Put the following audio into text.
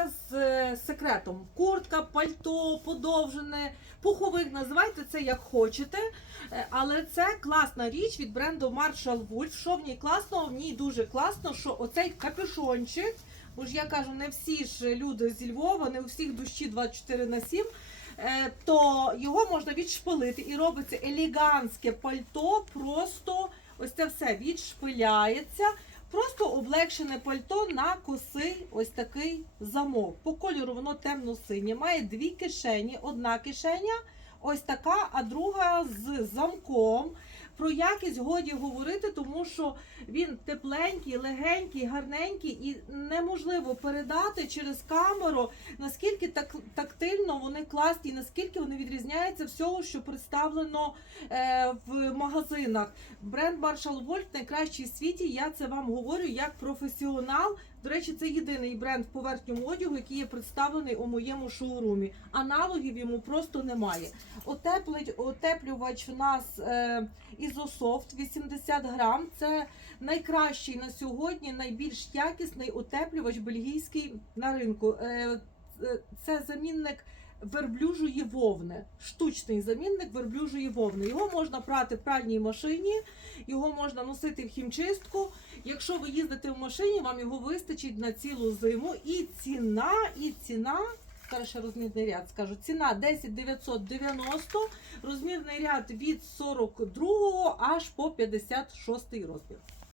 ковтинка з е, секретом. Куртка, пальто, подовжене, пуховик, називайте це як хочете. Е, Але це класна річ від бренду Marshall Wolf. Що в ній класно? В ній дуже класно, що оцей капюшончик, бо ж я кажу, не всі ж люди зі Львова, не у всіх душі 24 на 7. е, То його можна відшпилити і робиться елегантське пальто, просто ось це все відшпиляється. Просто облегшене пальто на косий ось такий замок. По кольору воно темно-синє. Має дві кишені. Одна кишеня ось така, а друга з замком. Про якість годі говорити, тому що він тепленький, легенький, гарненький і неможливо передати через камеру, наскільки так, тактильно вони класні, наскільки вони відрізняються всього, що представлено е, в магазинах. Бренд Marshall Wolf найкращий в світі. Я це вам говорю як професіонал. До речі, це єдиний бренд в поверхньому одягу, який є представлений у моєму шоурумі. Аналогів йому просто немає. Отеплить, отеплювач у нас е, Ізософт 80 грам. Це найкращий на сьогодні, найбільш якісний утеплювач бельгійський на ринку. Е, це замінник верблюжої вовни, штучний замінник верблюжої вовни. Його можна прати в пральній машині, його можна носити в хімчистку. Якщо ви їздите в машині, вам його вистачить на цілу зиму. І ціна, і ціна. Зараз розмірний ряд скажу. Ціна 10 990, розмірний ряд від 42 аж по 56 розмір.